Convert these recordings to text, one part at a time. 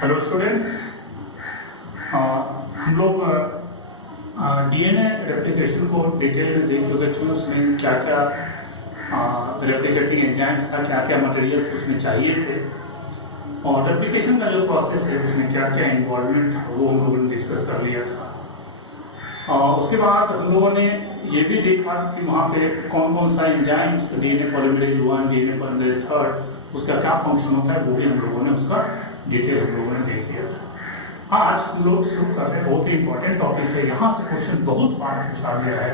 Hello students, हम लोग DNA replication को डिटेल में देख चुके थे। उसमें क्या क्या रेप्लिकेटिंग एंजाइम्स था, क्या क्या मटेरियल्स उसमें चाहिए थे और रेप्लिकेशन का जो प्रोसेस है उसमें क्या क्या इन्वॉल्वमेंट था वो हम लोगों ने डिस्कस कर लिया था। उसके बाद हम लोगों ने ये भी देखा कि वहाँ पे कौन कौन सा enzymes DNA polymerase 1, DNA polymerase 3 उसका क्या फंक्शन होता है वो भी हम लोगों ने उसका डिटेल हम लोगों ने देख लिया था। आज हम लोग शुरू कर रहे हैं, बहुत ही इंपॉर्टेंट टॉपिक है। यहाँ से क्वेश्चन बहुत बार पूछा गया है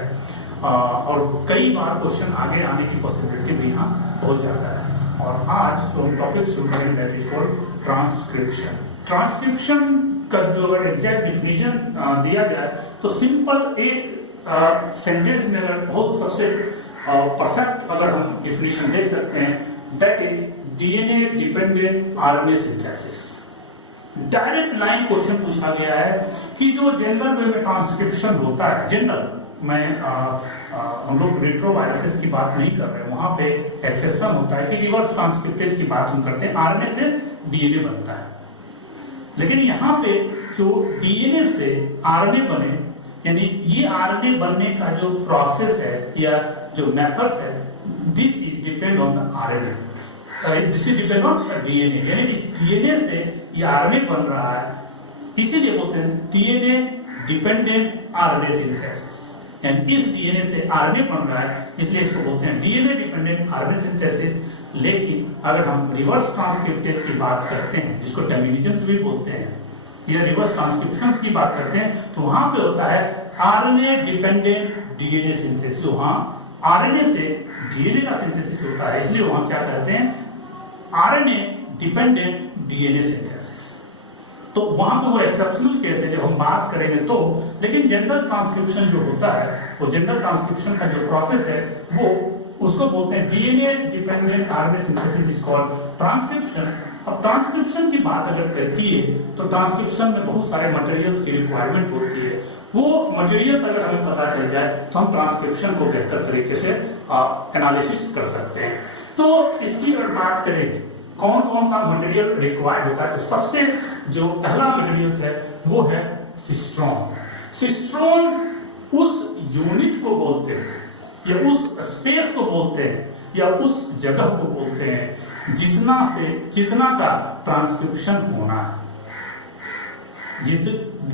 और कई बार क्वेश्चन आगे आने की पॉसिबिलिटी भी यहाँ हो जाता है। और आज जो हम टॉपिक शुरू करेंगे that is called transcription. Transcription का जो अगर एग्जैक्ट डिफिनीशन दिया जाए तो सिंपल एक सेंटेंस में अगर बहुत सबसे परफेक्ट अगर हम डिफिनीशन दे सकते हैं that is DNA dependent RNA synthesis. Direct line question पूछा गया है कि जो जनरल वे में ट्रांसक्रिप्शन होता है, जनरल में हम लोग रेट्रोवायरसेस की बात नहीं कर रहे, वहां पे एक्सेप्शन होता है कि रिवर्स ट्रांसक्रिप्टेज की बात हम करते हैं, आरएनए से डीएनए बनता है। लेकिन यहाँ पे जो डीएनए से आरएनए बने, यानी ये आरएनए बनने का जो प्रोसेस है या जो मेथड्स है, this is depend on the RNA, this is depend on DNA. यानी इस डीएनए से ये आरएनए बन रहा है, इसीलिए बोलते हैं डीएनए डिपेंडेंट आरएनए सिंथेसिस। यानी इस डीएनए से आरएनए बन रहा है, इसलिए इसको बोलते हैं डीएनए डिपेंडेंट आरएनए सिंथेसिस। लेकिन अगर हम रिवर्स ट्रांसक्रिप्टेज की बात करते हैं, जिसको टर्मिनेशंस भी बोलते हैं, या रिवर्स ट्रांसक्रिप्शंस की बात करते हैं, तो वहां पे होता है आरएनए डिपेंडेंट डीएनए सिंथेसिस। वहां आरएनए से डीएनए का सिंथेसिस होता है, इसलिए वहां क्या कहते हैं आरएनए डिपेंडेंट डीएनए सिंथेसिस। तो वहां पे वो एक्सेप्शनल केस है जब हम बात करेंगे तो। लेकिन जनरल ट्रांसक्रिप्शन जो होता है, वो जनरल ट्रांसक्रिप्शन का जो प्रोसेस है वो उसको बोलते हैं DNA dependent RNA synthesis is called transcription. अब ट्रांसक्रिप्शन की बात अगर करती है तो ट्रांसक्रिप्शन में बहुत सारे मटेरियल्स की रिक्वायरमेंट होती है। वो मटेरियल्स अगर हमें पता चल जाए तो हम ट्रांसक्रिप्शन को बेहतर तरीके से एनालिसिस कर सकते हैं। तो इसकी अगर बात करें कौन कौन सा मटेरियल रिक्वायर्ड होता है, तो सबसे जो पहला मटेरियल है वो है सिस्ट्रॉन। सिस्ट्रॉन उस यूनिट को बोलते हैं या उस स्पेस को बोलते हैं या उस जगह को बोलते हैं जितना का ट्रांसक्रिप्शन होना है।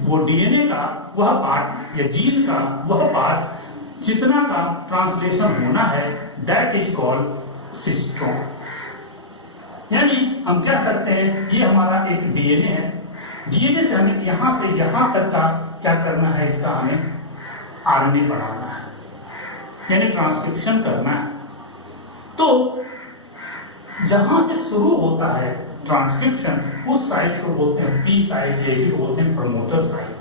वो डीएनए का वह पार्ट या जीन का वह पार्ट जितना का ट्रांसलेशन होना है दैट इज कॉल्ड सिस्ट्रॉन। यानी हम कह सकते हैं ये हमारा एक डीएनए है, डीएनए से हमें यहां से यहां तक का क्या करना है, इसका हमें आरएनए बनाना है, यानी ट्रांसक्रिप्शन करना है। तो जहां से शुरू होता है ट्रांसक्रिप्शन उस साइट को बोलते हैं पी साइट, इसी को बोलते हैं प्रमोटर साइट।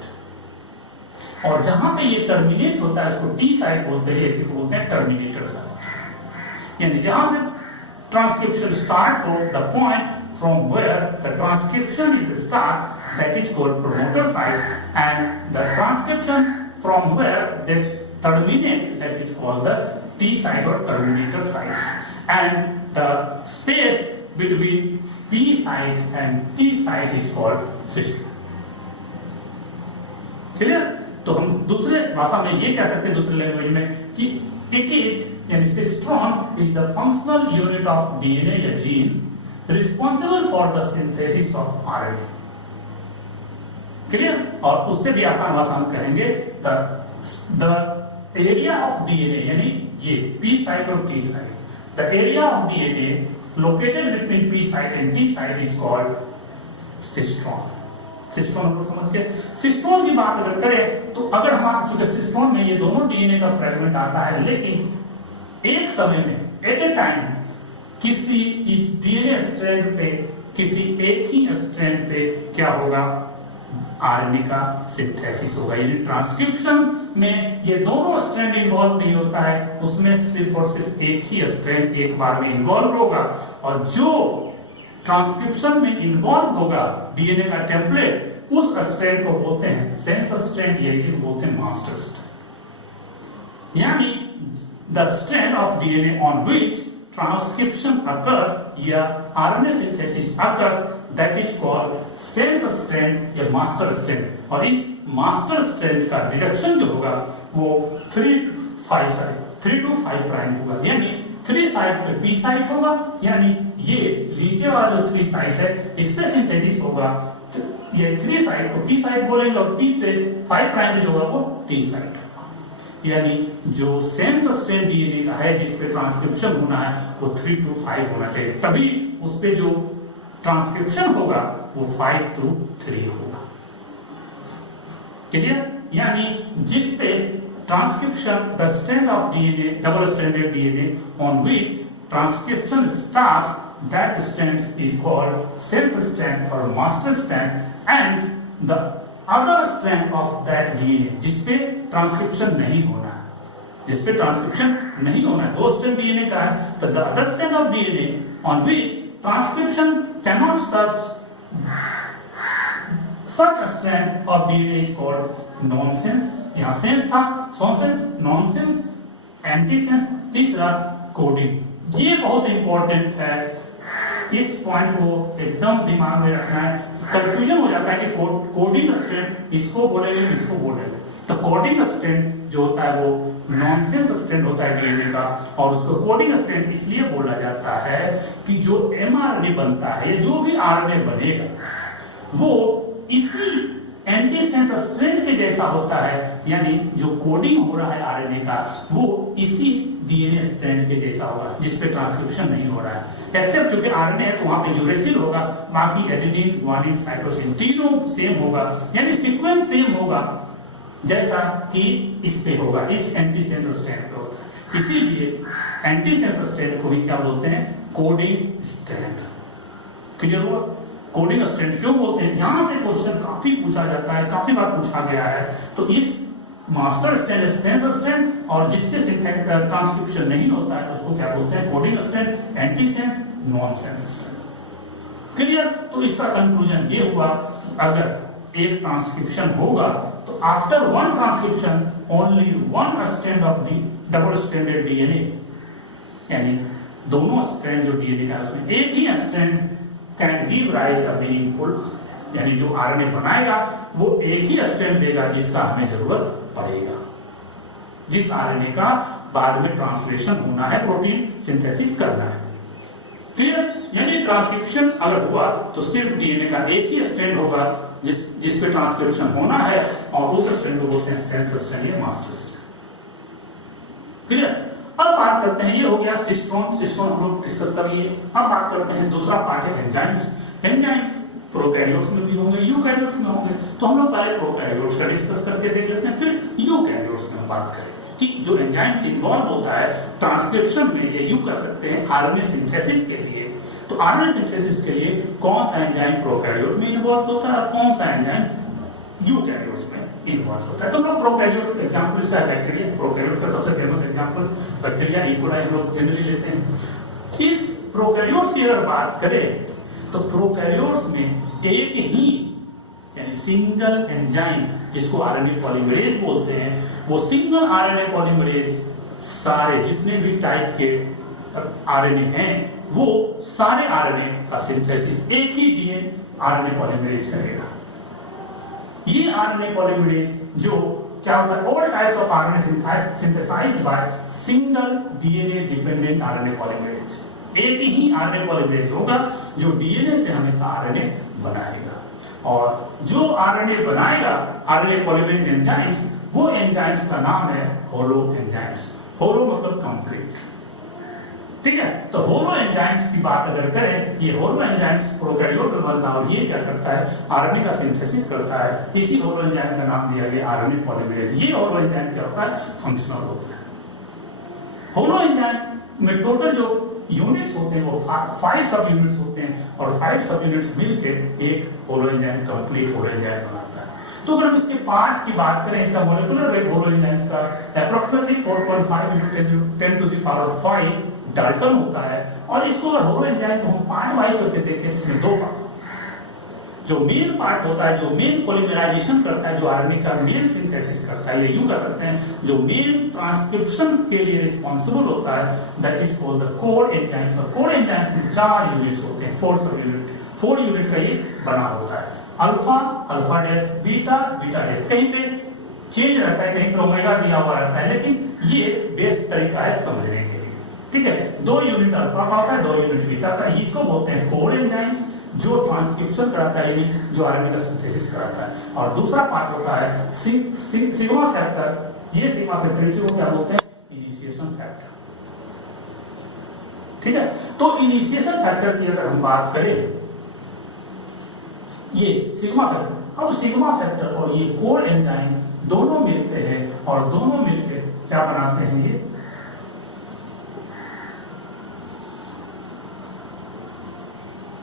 और जहां पे ये टर्मिनेट होता है उसको टी साइट बोलते हैं, इसी को बोलते हैं टर्मिनेटर साइट। यानी जहां से transcription start from the point from where the transcription is start, that is called promoter site, and the transcription from where they terminate, that is called the T site or terminator site, and the space between P site and T site is called system. Clear? तो हम दूसरे भाषा में ये कह सकते हैं, दूसरे लैंग्वेज में, कि it is यानी cistron is the functional unit of DNA या gene responsible for the synthesis of RNA. Clear? और उससे भी आसान भाषा हम कहेंगे the area of DNA, यानी ये P site और T site, the area of DNA located between P site and T site is called cistron. Cistron को समझ के सिस्ट्रॉन की बात अगर करें तो अगर हम चूंकि सिस्ट्रॉन में ये दोनों डीएनए का फ्रेगमेंट आता है, लेकिन एक समय में एट ए टाइम किसी इस डीएनए स्ट्रैंड पे किसी एक ही स्ट्रैंड पे क्या होगा, आरएनए का सिंथेसिस होगा। यानी ट्रांसक्रिप्शन में ये दोनों स्ट्रैंड इन्वॉल्व नहीं होता है, उसमें सिर्फ और सिर्फ एक ही स्ट्रैंड एक बार में इन्वॉल्व होगा। और जो ट्रांसक्रिप्शन में इन्वॉल्व होगा डीएनए का टेम्पलेट, उस स्ट्रैंड को बोलते हैं सेंस स्ट्रैंड या इसी को बोलते हैं मास्टर स्ट्रैंड। यानी the strand of DNA on which transcription occurs या RNA synthesis occurs, that is called sense strand या मास्टर स्ट्रैंड। और इस मास्टर स्ट्रैंड का डिडक्शन जो होगा वो 3 to 5 प्राइम होगा, यानी 3 साइड पे पी साइड होगा, यानी ये नीचे वाला जो 3 साइड है इस पे सिंथेसिस होगा। ये 3 साइड को पी साइड बोलेंगे और पी पे 5 प्राइम जो होगा वो 3 साइड होगा। यानी जो सेंस स्ट्रैंड डीएनए का है जिस पे ट्रांसक्रिप्शन होना है वो 3 to 5 होना चाहिए, तभी उस पे जो ट्रांसक्रिप्शन होगा वो 5 to 3 होगा। क्लियर? यानी जिस पे transcription, the strand of DNA, double-stranded DNA on which transcription starts, that strand is called sense strand or master strand, and the other strand of that DNA, जिसपे ट्रांसक्रिप्शन नहीं होना है, जिसपे ट्रांसक्रिप्शन नहीं होना है, 2 स्ट्रैंड डीएनए का है, तो the other strand of DNA on which transcription cannot such a strand of DNA is called nonsense। यहाँ सेंस था, नॉनसेंस, एंटीसेंस, तीसरा कोडिंग। ये बहुत इंपॉर्टेंट है, इस पॉइंट को एकदम दिमाग में रखना है। कंफ्यूजन हो जाता है कि कोडिंग स्ट्रैंड इसको बोलेंगे इसको बोलेंगे, तो कोडिंग स्ट्रैंड जो होता है वो नॉनसेंस स्ट्रैंड होता है डीएनए का, और उसको कोडिंग स्ट्रैंड इसलिए बोला जाता है कि जो एमआरएनए बनता है या जो भी आरएनए बनेगा वो इसी एंटीसेंस स्ट्रैंड के जैसा होता है, यानी जो कोडिंग हो रहा है आरएनए का वो इसी डीएनए स्ट्रैंड के जैसा होगा जिसपे ट्रांसक्रिप्शन नहीं हो रहा है। एक्सेप्ट चूंकि आरएनए है तो वहां पे यूरेसिल होगा, बाकी एडेनिन, ग्वानिन, साइटोसिन तीनों सेम होगा, यानी सीक्वेंस सेम होगा जैसा कि इस पे होगा, इस एंटीसेंस स्ट्रैंड पे होता है। इसीलिए एंटीसेंस स्ट्रैंड को भी क्या बोलते हैं? Coding strand. क्लियर हुआ? कोडिंग स्ट्रैंड क्यों बोलते हैं? यहां से क्वेश्चन काफी पूछा जाता है, काफी बार पूछा गया है। तो इस मास्टर स्ट्रैंड, सेंस स्ट्रैंड, और जिसपे ट्रांसक्रिप्शन नहीं होता है उसको क्या बोलते हैं? Coding strand, antisense, nonsense strand. Clear? तो इसका कंक्लूजन ये हुआ अगर एक ट्रांसक्रिप्शन होगा तो after one transcription only one strand of the double stranded DNA, यानी दोनों स्ट्रैंड जो डीएनए का है उसमें एक ही strand can give rise a meaningful, यानी जो आरएनए बनाएगा वो एक ही स्ट्रैंड देगा जिसका हमें जरूरत पड़ेगा, जिस आरएनए का बाद में ट्रांसलेशन होना है, प्रोटीन सिंथेसिस करना है। क्लियर? यानी ट्रांसक्रिप्शन अगर हुआ तो सिर्फ डीएनए का एक ही स्ट्रैंड होगा जिस पे ट्रांसक्रिप्शन होना है, और उस स्ट्रैंड को बोलते हैं सेंस स्ट्रैंड या मास्टर स्ट्रैंड। क्लियर? अब बात करते हैं, ये हो गया सिस्टोन हम लोग डिस्कस कर लिए। अब बात करते हैं दूसरा पार्ट है एंजाइम्स प्रोकैरियोट्स में भी होंगे, यूकैरियोट्स में होंगे। तो हम लोग पहले प्रोकैरियोट्स का डिस्कस करके देख लेते हैं, फिर यूकैरियोट्स में बात करेंगे कि जो एंजाइम्स इन्वॉल्व होता है ट्रांसक्रिप्शन में, या यूं कर सकते हैं आरएनए सिंथेसिस के लिए। तो आरएनए सिंथेसिस के लिए कौन सा एंजाइम प्रोकैरियोट में इन्वॉल्व होता है और कौन सा एंजाइम यूकैरियोट्स में इन्वॉल्व होता है? तो हम लोग प्रोकैरियोट्स का एग्जांपल इसका बैक्टीरिया, प्रोकैरियोट का सबसे famous example bacteria E coli हम लोग जनरली लेते हैं। इस प्रोकैरियोट्स की अगर बात करें तो प्रोकैरियोट्स में एक ही यानी सिंगल एंजाइम जिसको आरएनए पॉलीमरेज बोलते हैं, वो सिंगल आरएनए पॉलीमरेज सारे जितने भी टाइप के आरएनए हैं वो सारे आरएनए का सिंथेसिस एक ही डीएनए आरएनए पॉलीमरेज करेगा। ये आरएनए पॉलीमरेज जो क्या होता है, all types of RNA synthesised by single DNA dependent RNA polymerase. एक ही आरएनए पॉलीमरेज होगा जो डीएनए से हमेशा आरएनए बनाएगा, और जो आरएनए बनाएगा आरएनए पॉलीमरेज एंजाइम्स, वो एंजाइम्स का नाम है होलो एंजाइम्स। होलो मतलब कंप्लीट, ठीक है। तो होलो एंजाइम्स की बात अगर करें, ये होलो एंजाइम्स प्रोकैरियोट में बनता है और ये क्या करता है, आरएनए का सिंथेसिस करता है। इसी होलो एंजाइम का नाम दिया गया आरएनए पॉलीमरेज। ये होलो एंजाइम क्या होता है, फंक्शनल होता है। होलो एंजाइम में टोटल जो यूनिट्स होते हैं वो 5 सब यूनिट्स होते हैं, और 5 सब यूनिट्स मिलकर एक holo enzyme complete holo enzyme बनाता है। तो अगर हम इसके पार्ट की बात करें, इसका मॉलिक्यूलर वेट होलो एंजाइम्स का अप्रोक्सीमेटली 4.5 × 10⁵ डाल्टन होता है। और इसको अगर होलो एंजाइम को हम पार्ट वाइज करके देखें, इसमें 2 पार्ट, जो मेन पार्ट होता है, जो मेन पॉलीमराइजेशन करता है, जो आरएनए का मेन सिंथेसिस करता है, ये यूं कर सकते हैं, जो मेन ट्रांसक्रिप्शन के लिए रिस्पांसिबल होता है, that is called the core enzymes. और कोर एंजाइम्स में 4 यूनिट्स होते हैं, 4 सब यूनिट। 4 यूनिट का ये बना होता है। Alpha, alpha dash, beta, beta dash, कहीं पे चेंज रहता है, कहीं पे ओमेगा दिया हुआ रहता है, लेकिन ये बेस्ट तरीका है समझने के लिए। ठीक है, 2 यूनिट अल्फा का होता है, 2 यूनिट बीटा का। इसको बोलते हैं कोर एंजाइम्स, जो ट्रांसक्रिप्शन कराता है, जो आरएनए का सिंथेसिस कराता है। और दूसरा पार्ट होता है सिग्मा फैक्टर। ये सिग्मा फैक्टर इसी को क्या बोलते हैं? Initiation factor. ठीक है, तो इनिशिएशन फैक्टर की अगर हम बात करें, ये सिग्मा फैक्टर, अब सिग्मा फैक्टर और ये कोर एंजाइम दोनों मिलते हैं और दोनों मिलकर क्या बनाते हैं?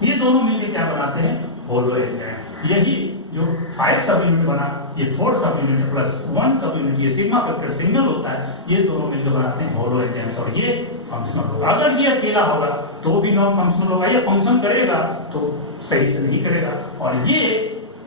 ये दोनों मिलकर क्या बनाते हैं? Holo enzyme. यही जो 5 सब यूनिट बना, ये 4 सब यूनिट प्लस 1 सब यूनिट, ये सिग्मा फैक्टर सिंगल होता है, ये दोनों मिलकर बनाते हैं होलो एंजाइम्स। और ये फंक्शनल होगा। अगर ये अकेला होगा तो भी नॉन फंक्शनल होगा। ये फंक्शन करेगा तो सही से नहीं करेगा। और ये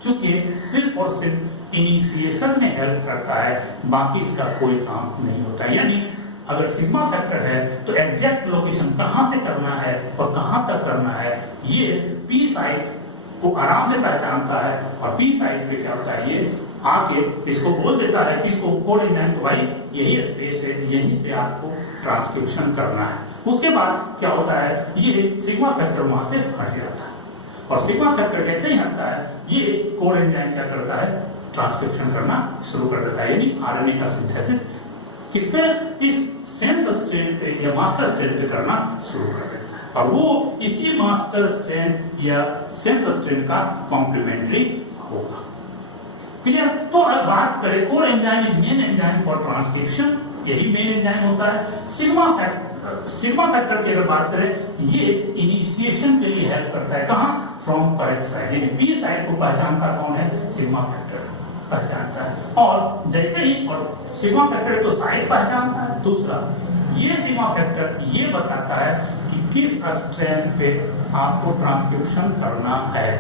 चूंकि सिर्फ और सिर्फ इनिशिएशन में हेल्प करता है, बाकी इसका कोई काम नहीं होता। यानी अगर सिग्मा फैक्टर है तो एग्जैक्ट लोकेशन कहां से करना है और कहां तक करना है, ये पी साइट को आराम से पहचानता है। और पी साइट पे क्या होता है? ये आके इसको बोल देता है, किसको? कोड एंजाइम को, भाई यही स्पेस है, यहीं से आपको ट्रांसक्रिप्शन करना है। उसके बाद क्या होता है? ये सिग्मा फैक्टर वहां से हट जाता है। और सिग्मा फैक्टर जैसे ही हटता है, ये कोड एंजाइम क्या करता है? ट्रांसक्रिप्शन करना शुरू कर देता है। यानी आरएनए का सिंथेसिस किस पे? इस सेंस स्ट्रेन पे या मास्टर स्ट्रेन पे करना शुरू कर देता है। और वो इसी मास्टर स्ट्रेन या सेंस स्ट्रेन का कॉम्प्लीमेंट्री होगा। क्लियर? तो अब बात करें, core enzyme is main enzyme for transcription, यही मेन एंजाइम होता है। सिग्मा फैक्टर की अगर बात करें, ये इनिशिएशन के लिए हेल्प करता है। कहां? From correct side. P side को पहचानता कौन है? सिग्मा फैक्टर पहचानता है। और जैसे ही, और सिग्मा फैक्टर तो साइड पहचानता है, दूसरा ये सिग्मा फैक्टर ये बताता है कि किस स्ट्रैंड पे आपको ट्रांसक्रिप्शन करना है।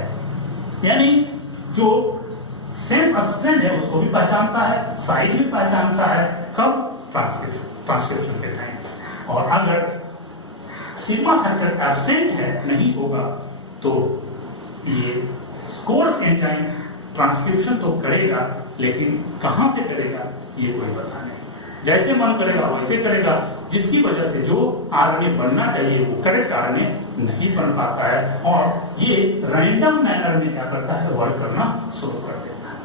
यानी जो सेंस स्ट्रैंड है उसको भी पहचानता है, साइड भी पहचानता है। कब? ट्रांसक्रिप्शन के टाइम। और अगर सिग्मा फैक्टर एब्सेंट है, नहीं होगा, तो ये कोर्स एंजाइम ट्रांसक्रिप्शन तो करेगा, लेकिन कहां से करेगा ये कोई पता नहीं। जैसे मन करेगा वैसे करेगा, जिसकी वजह से जो आरएनए बनना चाहिए वो करेक्ट आरएनए नहीं बन पाता है। और ये रैंडम मैनर में क्या करता है? वर्क करना शुरू कर देता है।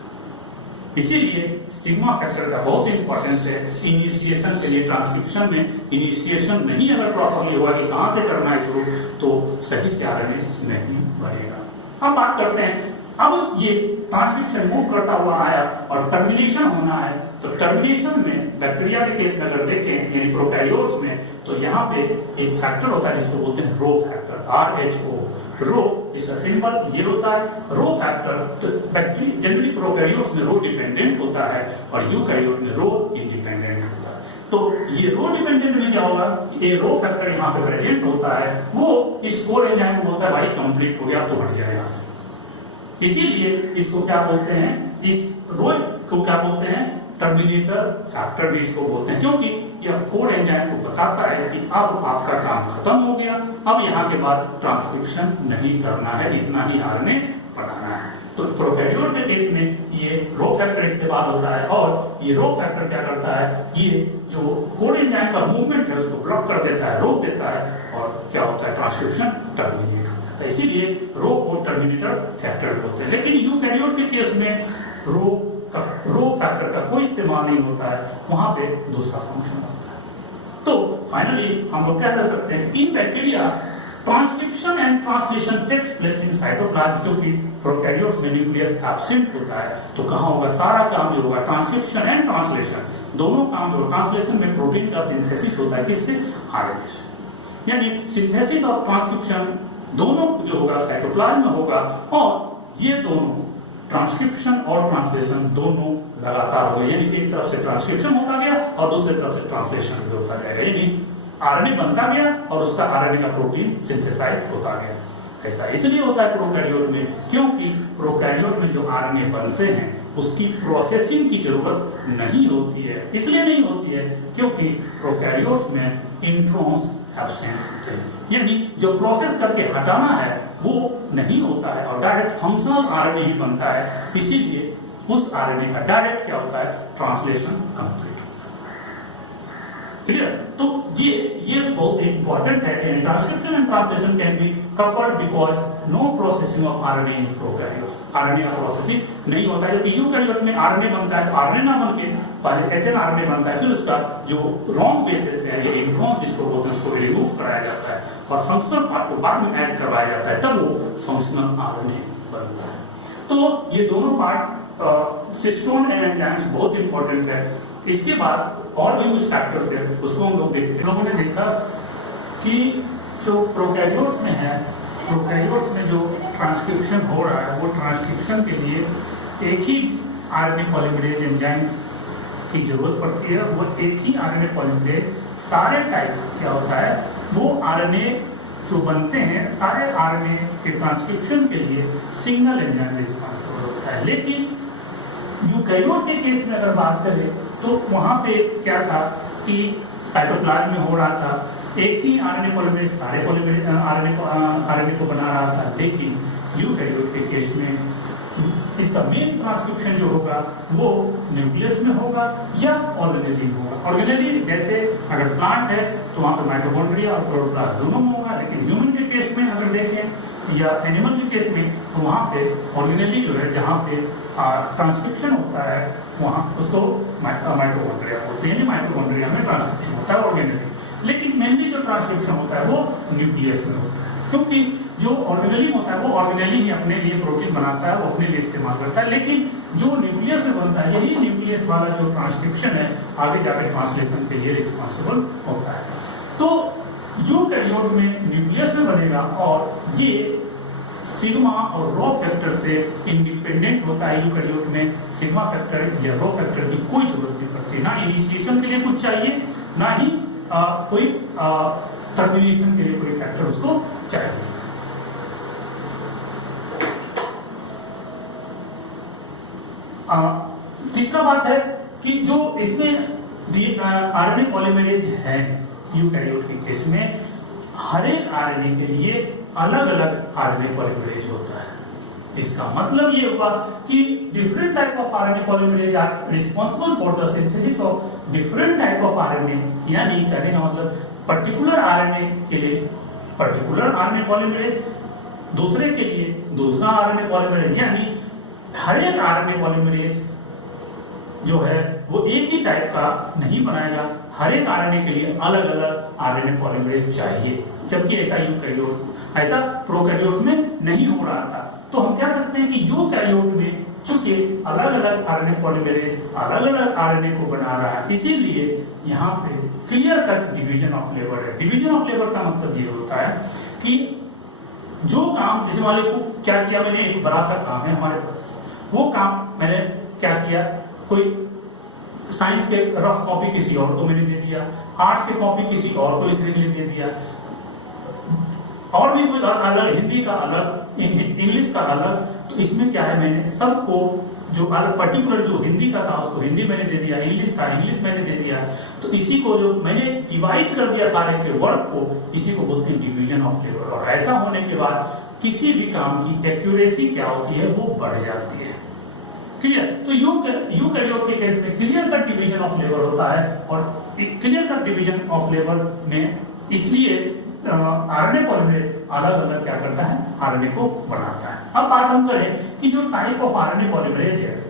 इसीलिए सिग्मा फैक्टर का बहुत इंपॉर्टेंस है इनिशिएशन के लिए। ट्रांसक्रिप्शन में इनिशिएशन नहीं अगर प्रॉपरली हुआ कि कहां से करना है शुरू, तो सही से आरएनए नहीं बनेगा। अब बात करते हैं, अब ये ट्रांसक्रिप्शन मूव करता हुआ आया और टर्मिनेशन होना है। तो टर्मिनेशन में बैक्टीरिया के केस में अगर देखें, यानी प्रोकैरियोट्स में, तो यहाँ पे एक फैक्टर होता है जिसको बोलते हैं रो फैक्टर, RH-O। रो इसका सिंबल ये होता है, रो फैक्टर। तो बैक्टीरिया जनरली प्रोकैरियोट्स में रो डिपेंडेंट होता है और यूकैरियोट में रो इंडिपेंडेंट होता है। तो ये रो डिपेंडेंट में क्या होगा? ये रो फैक्टर यहाँ पे प्रेजेंट होता है, वो इस कोर एंजाइम को बोलता है भाई कंप्लीट हो गया, तो हट जाए यहाँ से। इसीलिए इसको क्या बोलते हैं? इस रो को क्या बोलते हैं? टर्मिनेटर फैक्टर भी इसको बोलते हैं, क्योंकि यह कोर एंजाइम को बताता है कि अब आपका काम खत्म हो गया, अब यहाँ के बाद ट्रांसक्रिप्शन नहीं करना है, इतना ही आरएनए बनाना है। तो प्रोकैरियोट के केस में ये रो फैक्टर इस्तेमाल होता है। और ये रो फैक्टर क्या करता है? ये जो कोर एंजाइम का मूवमेंट है उसको ब्लॉक कर देता है, रोक देता है, और क्या होता है? ट्रांसक्रिप्शन टर्मिनेट होता है। इसीलिए रो को टर्मिनेटर फैक्टर बोलते हैं। लेकिन यूकैरियोट के केस में रो फैक्टर का कोई इस्तेमाल नहीं होता है, वहां पे दूसरा फंक्शन होता है। तो फाइनली हम लोग क्या कर सकते हैं? In bacteria transcription and translation takes place in cytoplasm, क्योंकि प्रोकैरियोट्स में न्यूक्लियस एब्सेंट होता है, तो कहां होगा? सारा काम जो होगा ट्रांसक्रिप्शन एंड ट्रांसलेशन, दोनों काम जो ट्रांसलेशन में प्रोटीन का सिंथेसिस होता है, किससे? आरएनए से। यानी सिंथेसिस और ट्रांसक्रिप्शन दोनों जो होगा साइटोप्लाज्म में होगा। और ये दोनों ट्रांसक्रिप्शन और ट्रांसलेशन दोनों लगातार होगा। यानी एक तरफ से ट्रांसक्रिप्शन होता गया और दूसरी तरफ से ट्रांसलेशन भी होता गया। यानी आरएनए बनता गया और उसका आरएनए का प्रोटीन सिंथेसाइज होता गया। ऐसा इसलिए होता है प्रोकैरियोट में, क्योंकि प्रोकैरियोट में जो आरएनए बनते हैं उसकी प्रोसेसिंग की जरूरत नहीं होती है। इसलिए नहीं होती है क्योंकि प्रोकैरियोट्स में इंट्रॉन्स एब्सेंट होते हैं, यानी जो प्रोसेस करके हटाना है वो नहीं होता है और डायरेक्ट फंक्शनल आरएनए ही बनता है। इसीलिए उस आरएनए का डायरेक्ट क्या होता है, ट्रांसलेशन कंप्लीट। क्लियर? तो ये बहुत इंपॉर्टेंट है। Transcription and translation can be coupled because no processing of RNA in prokaryotes. RNA का प्रोसेसिंग नहीं होता है। जब यूकैरियोट में आरएनए बनता है तो आरएनए ना बनके पहले एचएनआरएनए बनता है, फिर उसका जो रॉन्ग बेसिस है इंट्रॉन्स जिसको बोलते हैं उसको रिमूव कराया जाता है और फंक्शनल पार्ट को बाद में ऐड करवाया जाता है, तब वो फंक्शनल आरएनए बनता है। तो ये दोनों पार्ट सिस्टोन एंड एंजाइम्स बहुत इंपॉर्टेंट है। इसके बाद और भी कुछ फैक्टर्स है, उसको हम लोग देखते हैं। लोगों ने देखा कि जो प्रोकैरियोट्स में है, प्रोकैरियोट्स में जो ट्रांसक्रिप्शन हो रहा है वो ट्रांसक्रिप्शन के लिए एक ही आरएनए पॉलीमरेज एंजाइम्स की जरूरत पड़ती है। वो एक ही आरएनए पॉलीमरेज सारे टाइप क्या होता है, वो आरएनए जो बनते हैं सारे आरएनए के ट्रांसक्रिप्शन के लिए सिंगल एंजाइम रिस्पॉन्सिबल होता है। लेकिन यूकैरियोट के केस में अगर बात करें तो वहां पे क्या था कि साइटोप्लाज्म में हो रहा था, एक ही आरएनए पॉलीमरेज सारे पॉलीमरेज आरएनए को बना रहा था। लेकिन यूकैरियोट के केस में इसका मेन ट्रांसक्रिप्शन जो होगा वो न्यूक्लियस में होगा या ऑर्गेनेली होगा। ऑर्गेनेली जैसे अगर प्लांट है तो वहां पर माइटोकॉन्ड्रिया और क्लोरोप्लास्ट दोनों में होगा, लेकिन ह्यूमन के केस में अगर देखें या एनिमल के केस में तो वहां पे ऑर्गेनेली जो है जहां पे ट्रांसक्रिप्शन होता है वहां उसको माइटोकॉन्ड्रिया बोलते हैं। माइटोकॉन्ड्रिया में ट्रांसक्रिप्शन होता है ऑर्गेनेली, लेकिन मेनली जो ट्रांसक्रिप्शन होता है वो न्यूक्लियस में होता है, क्योंकि जो ऑर्गेनेली होता है वो ऑर्गेनेली ही अपने लिए प्रोटीन बनाता है, वो अपने लिए इस्तेमाल करता है। लेकिन जो न्यूक्लियस में बनता है यही न्यूक्लियस वाला जो ट्रांसक्रिप्शन है आगे जाकर ट्रांसलेशन के लिए रिस्पॉन्सिबल होता है। तो यूकैरियोट में न्यूक्लियस में बनेगा और ये सिग्मा और रो फैक्टर से इंडिपेंडेंट होता है। यूकैरियोट में सिग्मा फैक्टर या रो फैक्टर की कोई जरूरत नहीं पड़ती, ना इनिशिएशन के लिए कुछ चाहिए ना ही कोई टर्मिनेशन के लिए कोई फैक्टर उसको चाहिए। तीसरा बात है कि जो इसमें आरएनए पॉलीमरेज है यूकैरियोट के केस में, हर एक आरएनए के लिए अलग अलग आरएनए पॉलीमरेज होता है। इसका मतलब ये हुआ कि different type of RNA polymerase are responsible for the synthesis of different type of RNA, यानी कहने का मतलब पर्टिकुलर आरएनए के लिए पर्टिकुलर आरएनए पॉलीमरेज, दूसरे के लिए दूसरा आरएनए पॉलीमरेज, यानी हर एक आरएनए पॉलीमरेज जो है वो एक ही टाइप का नहीं बनाएगा, हर एक आरएनए के लिए अलग अलग आरएनए पॉलीमरेज चाहिए। जबकि ऐसा यूकैरियोट्स ऐसा प्रोकैरियोट्स में नहीं हो रहा था। तो हम कह सकते हैं कि यूकैरियोट में चूंकि अलग अलग आरएनए पॉलीमरेज अलग अलग आरएनए को बना रहा है, इसीलिए यहाँ पे clear cut division of labour है। डिवीजन ऑफ लेबर का मतलब ये होता है कि जो काम जिस वाले को क्या किया मैंने, एक बड़ा सा काम है हमारे पास, वो काम मैंने क्या किया, कोई साइंस के रफ कॉपी किसी और को मैंने दे दिया, आर्ट्स के कॉपी किसी और को लिखने के लिए दे दिया, और भी कोई अलग, हिंदी का अलग, इंग्लिश का अलग। तो इसमें क्या है, मैंने सबको जो अलग पर्टिकुलर जो हिंदी का था उसको हिंदी मैंने दे दिया, इंग्लिश था इंग्लिश मैंने दे दिया। तो इसी को जो मैंने डिवाइड कर दिया सारे के वर्क को, इसी को बोलते हैं डिवीजन ऑफ लेबर। और ऐसा होने के बाद किसी भी काम की एक्यूरेसी क्या होती है, वो बढ़ जाती है। क्लियर? तो यूकैरियोट के केस में clear cut division of labour होता है, और clear cut division of labour में इसलिए आरएनए पॉलीमरेज अलग अलग क्या करता है, आरएनए को बनाता है। अब बात हम करें कि जो टाइप ऑफ आरएनए पॉलीमरेज है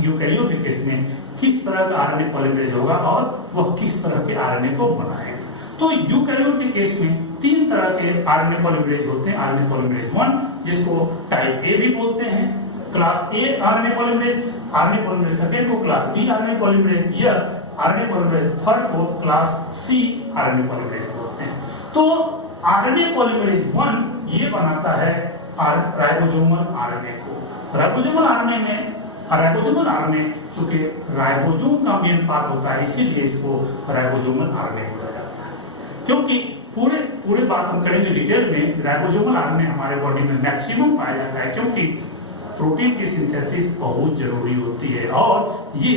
यूकैरियोट के केस में, किस तरह का आरएनए पॉलीमरेज होगा और वह किस तरह के आरएनए को बनाएगा। तो यूकैरियोट के केस में 3 तरह के आरएनए पॉलीमरेज होते हैं। आरएनए पॉलीमरेज 1 जिसको टाइप ए भी बोलते हैं, क्लास ए RNA polymerase, RNA polymerase second को क्लास बी आरएनए पॉलीमरेज, या आरएनए पॉलीमरेज थर्ड को क्लास सी आरएनए पॉलीमरेज बोलते हैं। तो आरएनए पॉलीमरेज 1 ये बनाता है राइबोसोमल आरएनए को। राइबोसोमल आरएनए चूंकि राइबोसोम का मेन पार्ट होता है, इसीलिए इसको राइबोसोमल आरएनए बोला जाता है। क्योंकि पूरे बात हम करेंगे डिटेल में, राइबोसोमल आरएनए हमारे बॉडी में मैक्सिमम पाया जाता है, क्योंकि प्रोटीन की सिंथेसिस बहुत जरूरी होती है, और ये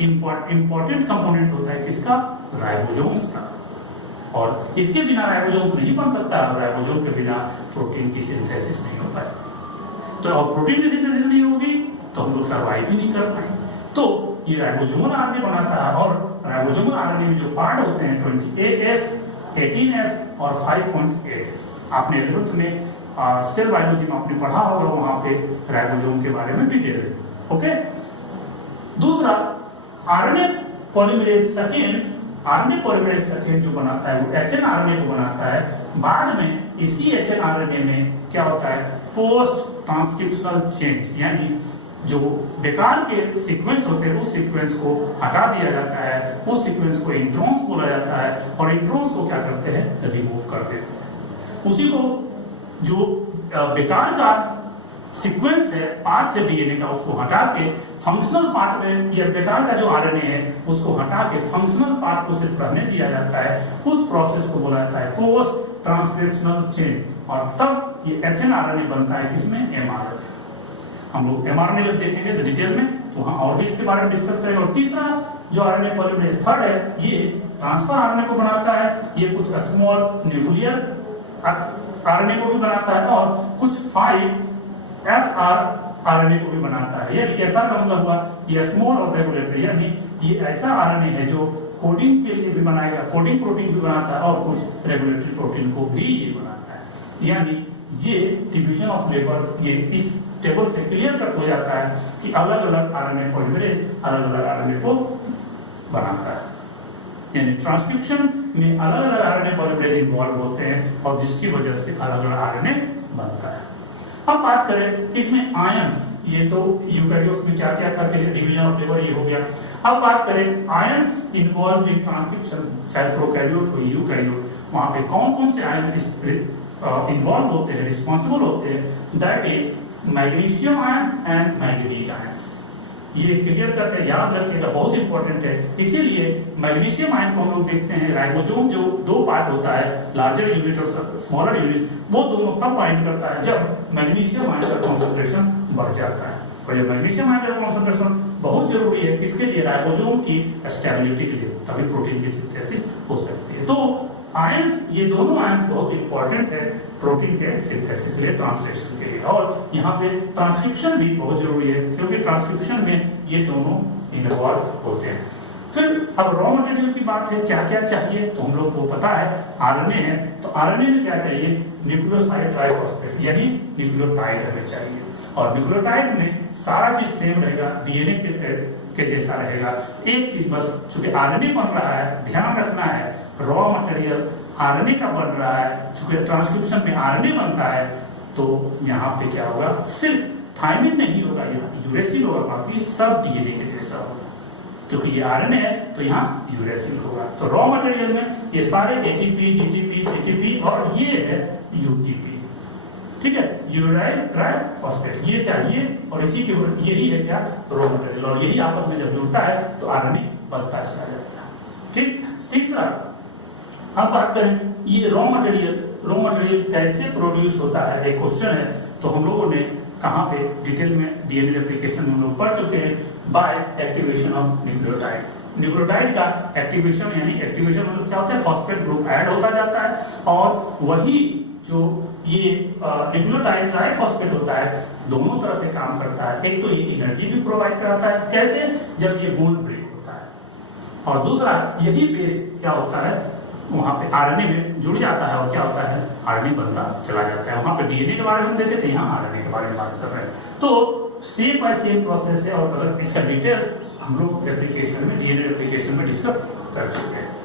इंपॉर्टेंट कंपोनेंट होता है किसका, राइबोसोम्स का। और इसके बिना राइबोसोम नहीं बन सकता, और राइबोसोम के बिना प्रोटीन की सिंथेसिस नहीं हो पाएगी। तो अब प्रोटीन की सिंथेसिस नहीं होगी तो हम लोग सर्वाइव ही नहीं कर पाएंगे। तो ये राइबोसोमल आरएनए बनाता है, और राइबोसोमल आरएनए में जो पार्ट होते हैं 28S, 18S और 5.8S, आपने 11th में सेल बायोलॉजी में आपने पढ़ा होगा, वहां पे राइबोसोम के बारे में डिटेल है। ओके, दूसरा RNA polymerase second, RNA polymerase second जो बनाता है वो एचएनआरएनए को बनाता है। बाद में इसी एचएनआरएनए में क्या होता है, पोस्ट ट्रांसक्रिप्शनल चेंज, यानी जो बेकार के सीक्वेंस होते हैं उस सीक्वेंस को हटा दिया जाता है, उस सीक्वेंस को इंट्रॉन्स बोला जाता है, और इंट्रॉन्स को क्या करते हैं, रिमूव कर देते हैं। उसी को जो बेकार का सीक्वेंस है पार्ट से डीएनए का, उसको हटा के फंक्शनल पार्ट में, या बेकार का जो आरएनए है उसको हटा के फंक्शनल पार्ट को सिर्फ रहने दिया जाता है, उस प्रोसेस को बोला जाता है पोस्ट ट्रांसक्रिप्शनल चेंज। और तब ये एचएनआरएनए बनता है, किसमें, एमआरएनए। हम लोग एमआरएनए जब देखेंगे तो डिटेल में, तो वहां और भी इसके बारे में डिस्कस करेंगे। और तीसरा जो आरएनए पॉलीमरेज थर्ड है, ये ट्रांसफर आरएनए को बनाता है, ये कुछ स्मॉल न्यूक्लियर आरएनए को भी बनाता है, और कुछ 5SR आरएनए को भी बनाता है। यानी एसआर का मतलब हुआ ये स्मॉल और रेगुलेटरी, यानी ये ऐसा आरएनए है जो कोडिंग के लिए भी बनाएगा, कोडिंग प्रोटीन भी बनाता है, और कुछ रेगुलेटरी प्रोटीन को भी ये बनाता है। यानी ये डिवीजन ऑफ लेबर, ये इस टेबल से क्लियर कट हो जाता है कि अलग अलग आरएनए पॉलीमरेज अलग अलग आरएनए को बनाता है। यानी ट्रांसक्रिप्शन में अलग अलग आरएनए पॉलीमरेज इन्वॉल्व होते हैं, और जिसकी वजह से अलग अलग आरएनए बनता है। अब बात करें इसमें आयंस, ये तो यूकैरियोट्स में क्या क्या था, चलिए डिवीजन ऑफ लेबर ये हो गया। अब बात करें आयंस इन्वॉल्व इन ट्रांसक्रिप्शन, चाहे प्रोकैरियोट हो यूकैरियोट, वहां पे कौन कौन से आयन इन्वॉल्व होते हैं, रिस्पॉन्सिबल होते हैं। That is magnesium ions and manganese ions. ये क्लियर करके याद रखिएगा, बहुत इंपॉर्टेंट है। इसीलिए मैग्नीशियम आयन को हम लोग देखते हैं, राइबोसोम जो दो पार्ट होता है, लार्जर यूनिट और स्मॉलर यूनिट, वो दोनों तब बाइंड करता है जब मैग्नीशियम आयन का कॉन्सेंट्रेशन बढ़ जाता है। और जब मैग्नीशियम आयन का कॉन्सेंट्रेशन बहुत जरूरी है, किसके लिए, राइबोसोम की स्टेबिलिटी के लिए, तभी प्रोटीन की सिंथेसिस हो सकती है। तो आयंस, ये दोनों आयंस बहुत इंपॉर्टेंट है प्रोटीन के सिंथेसिस के लिए, ट्रांसलेशन के लिए। और यहाँ पे ट्रांसक्रिप्शन भी बहुत जरूरी है, क्योंकि ट्रांसक्रिप्शन में ये दोनों इन्वॉल्व होते हैं। फिर अब रॉ मटेरियल की बात है, क्या क्या चाहिए, तो हम लोग को पता है आरएनए है, तो आरएनए में क्या चाहिए, न्यूक्लियोसाइड ट्राइफॉस्फेट, यानी न्यूक्लियोटाइड हमें चाहिए। और न्यूक्लियोटाइड में सारा चीज सेम रहेगा, डीएनए के जैसा रहेगा। एक चीज बस, चूंकि आरएनए बन रहा है, ध्यान रखना है, रॉ मटेरियल आरएनए का बन रहा है, चूंकि ट्रांसक्रिप्शन में आरएनए बनता है, तो यहाँ पे क्या होगा, सिर्फ थायमिन नहीं होगा, यहाँ यूरेसिल होगा, बाकी सब डीएनए के जैसा होगा। क्योंकि ये आरएनए है तो यहाँ यूरेसिल होगा। तो रॉ मटेरियल में ये सारे एटीपी, जीटीपी, सीटीपी और ये है यूटीपी, ठीक है, यूराइल ट्राइफॉस्फेट, ये चाहिए। और इसी के यही है क्या, रॉ मटेरियल, और यही आपस में जब जुड़ता है तो आरएनए बनता चला जाता है। ठीक, तीसरा अब बात करें ये रॉ मटेरियल कैसे प्रोड्यूस होता है, एक क्वेश्चन है। तो हम लोगों ने कहाँ पे डिटेल में डीएनए रेप्लिकेशन में हम लोग पढ़ चुके हैं, by activation of nucleotide. Nucleotide का एक्टिवेशन, यानी एक्टिवेशन मतलब क्या होता है, फॉस्फेट ग्रुप ऐड होता जाता है, और वही जो ये न्यूक्लियोटाइड ट्राइफॉस्फेट होता है, दोनों तरह से काम करता है। एक तो ये एनर्जी भी प्रोवाइड कराता है, कैसे, जब ये बॉन्ड ब्रेक होता है, और दूसरा यही बेस क्या होता है, वहां पे आरएनए में जुड़ जाता है, और क्या होता है, आरएनए बनता चला जाता है। वहां पे डीएनए के बारे में देखे थे, यहाँ आरएनए के बारे में बात कर रहे हैं। तो सेम बाय सेम प्रोसेस है, और अगर इसका डिटेल हम लोग रेप्लिकेशन में, डीएनए रेप्लिकेशन में डिस्कस कर चुके हैं।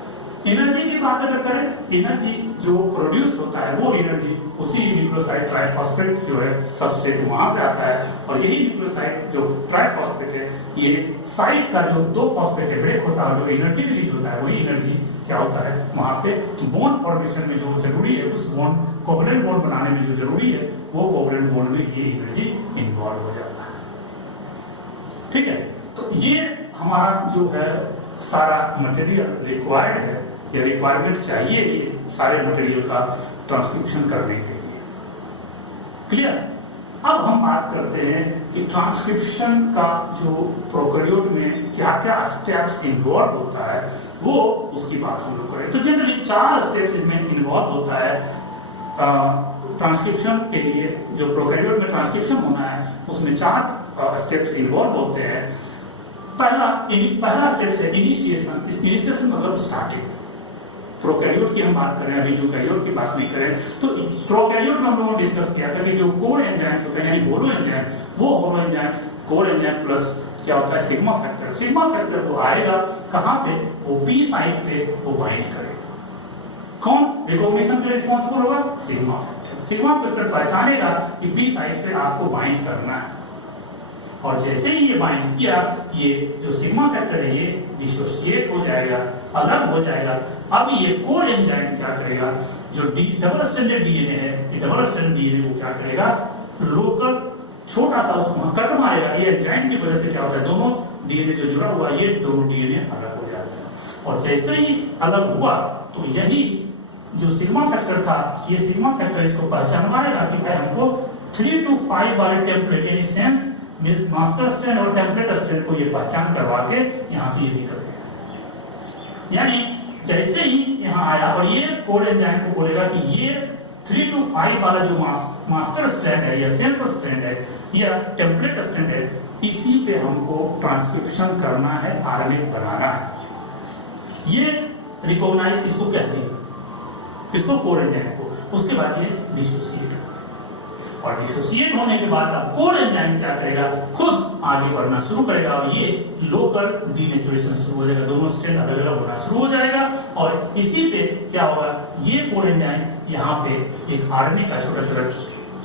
एनर्जी की बात अगर करें, एनर्जी जो प्रोड्यूस होता है वो एनर्जी उसी न्यूक्लियोसाइड ट्राइफॉस्फेट जो है सबस्ट्रेट वहां से आता है, और यही न्यूक्लियोसाइड जो ट्राइफॉस्फेट है, ये साइड का जो दो फॉस्फेट है ब्रेक होता है, जो एनर्जी रिलीज होता है, वही एनर्जी क्या होता है, वहां पे बॉन्ड फॉर्मेशन में जो जरूरी है, उस बॉन्ड कोवलेंट बॉन्ड बनाने में जो जरूरी है, वो कोवलेंट बॉन्ड में ये एनर्जी इन्वॉल्व हो जाता है। ठीक है, तो ये हमारा जो है सारा मटेरियल रिक्वायर्ड है, या रिक्वायरमेंट चाहिए ये सारे मटेरियल का ट्रांसक्रिप्शन करने के लिए। क्लियर। अब हम बात करते हैं कि ट्रांसक्रिप्शन का जो प्रोकैरियोट में क्या क्या स्टेप्स इन्वॉल्व होता है वो उसकी बात हम लोग करें। तो जनरली 4 स्टेप्स इसमें इन्वॉल्व होता है ट्रांसक्रिप्शन के लिए। जो प्रोकैरियोट में ट्रांसक्रिप्शन होना है उसमें 4 स्टेप्स इन्वॉल्व होते हैं। पहला स्टेप है इनिशिएशन। इनिशिएशन मतलब स्टार्टिंग। प्रोकैरियोट की हम बात करें, अभी यूकैरियोट की बात नहीं करें। तो प्रोकैरियोट में हम लोगों ने डिस्कस किया था कि जो कोर एंजाइम्स होते हैं यानी होलो एंजाइम, वो होलो एंजाइम्स कोर एंजाइम प्लस क्या होता है सिग्मा फैक्टर। सिग्मा फैक्टर वो आएगा कहां पे, वो पी साइट पे वो बाइंड करेगा। कौन रिकॉग्निशन के लिए रिस्पांसिबल होगा, सिग्मा फैक्टर। सिग्मा फैक्टर पहचानेगा कि पी साइट पे आपको बाइंड करना है, और जैसे ही ये बाइंड किया, ये जो सिग्मा फैक्टर है ये डिसोसिएट हो जाएगा, अलग हो जाएगा। अब ये कोर एंजाइम क्या करेगा, जो डबल स्ट्रैंडेड डीएनए है, ये डबल स्ट्रैंडेड डीएनए को क्या करेगा, लोकल छोटा सा उसको कट मारेगा। ये एंजाइम की वजह से क्या होता है, दोनों डीएनए जो जुड़ा हुआ है ये दोनों डीएनए अलग हो जाते हैं। और जैसे ही अलग हुआ तो यही जो सिग्मा फैक्टर था, ये सिग्मा फैक्टर इसको पहचानवाएगा कि भाई हमको 3 to 5 वाले टेम्पलेट यानी सेंस मास्टर स्ट्रैंड और टेम्पलेट स्ट्रैंड को ये पहचान करवा के यहाँ से ये निकल गया। यानी जैसे ही यहाँ आया और ये कोड एंजाइम को बोलेगा कि ये 3 to 5 वाला जो मास्टर स्ट्रैंड है या सेंस स्ट्रैंड है या टेम्पलेट स्ट्रैंड है, इसी पे हमको ट्रांसक्रिप्शन करना है, आरएनए बनाना है। ये रिकॉग्नाइज इसको कहते हैं, इसको कोड एंजाइम को। उसके बाद ये डिसोसिएट, और डिसोसिएट होने के बाद अब कोड एंजाइम क्या करेगा, खुद आगे बढ़ना शुरू करेगा और ये लोकल डीनेचुरेशन शुरू हो जाएगा, दोनों स्ट्रैंड अलग अलग होना शुरू हो जाएगा। और इसी पे क्या होगा, ये कोड एंजाइम यहाँ पे एक आरएनए का छोटा छोटा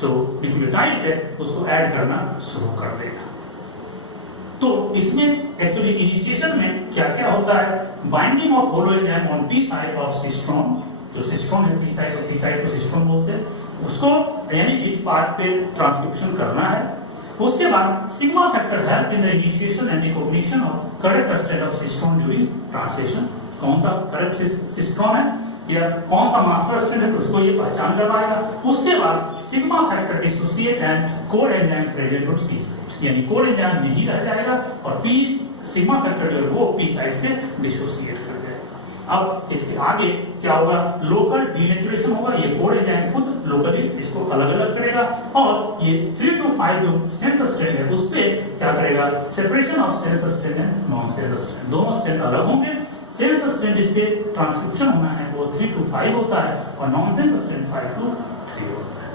जो न्यूक्लियोटाइड्स है उसको ऐड करना शुरू कर देगा। तो इसमें एक्चुअली इनिशिएशन में क्या क्या होता है, binding of holo enzyme on P site of cistron. जो सिस्टोन है पी साइट, और पी साइट को सिस्टोन बोलते हैं, उसको यानी जिस पार्ट पे ट्रांसक्रिप्शन करना है। उसके बाद sigma factor help in the initiation and recognition of correct state of cistron during translation. कौन सा करेक्ट सिस्टोन है या कौन सा मास्टर स्ट्रैंड है, तो उसको ये पहचान करवाएगा। उसके बाद sigma factor dissociate and code enzyme present on P site, यानी कोड एंजाइम नहीं रह जाएगा और पी सिग्मा फैक्टर जो है वो पी साइट से डिसोसिएट कर जाएगा। अब इसके आगे क्या होगा, लोकल डीनेचुरेशन होगा। ये कोड एंजाइम खुद लोकली इसको अलग अलग करेगा, और ये 3 to 5 जो सेंस स्ट्रैंड है उस पे क्या करेगा, separation of sense strand and non sense strand. दोनों स्ट्रैंड अलग होंगे। सेंस स्ट्रैंड जिस पे ट्रांसक्रिप्शन होना है वो 3 to 5 होता है, और नॉन सेंस स्ट्रैंड 5 to 3 होता है।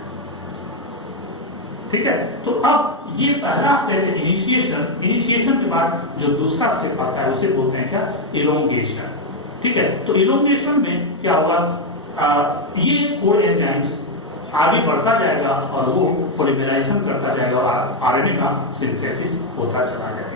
ठीक है, तो अब ये पहला स्टेप है इनिशिएशन। इनिशिएशन के बाद जो दूसरा स्टेप आता है उसे बोलते हैं क्या, इलोंगेशन। ठीक है, तो इलोंगेशन में क्या होगा, ये कोड एंजाइम्स आगे बढ़ता जाएगा और वो पॉलीमराइजेशन करता जाएगा और आरएनए का सिंथेसिस होता चला जाएगा।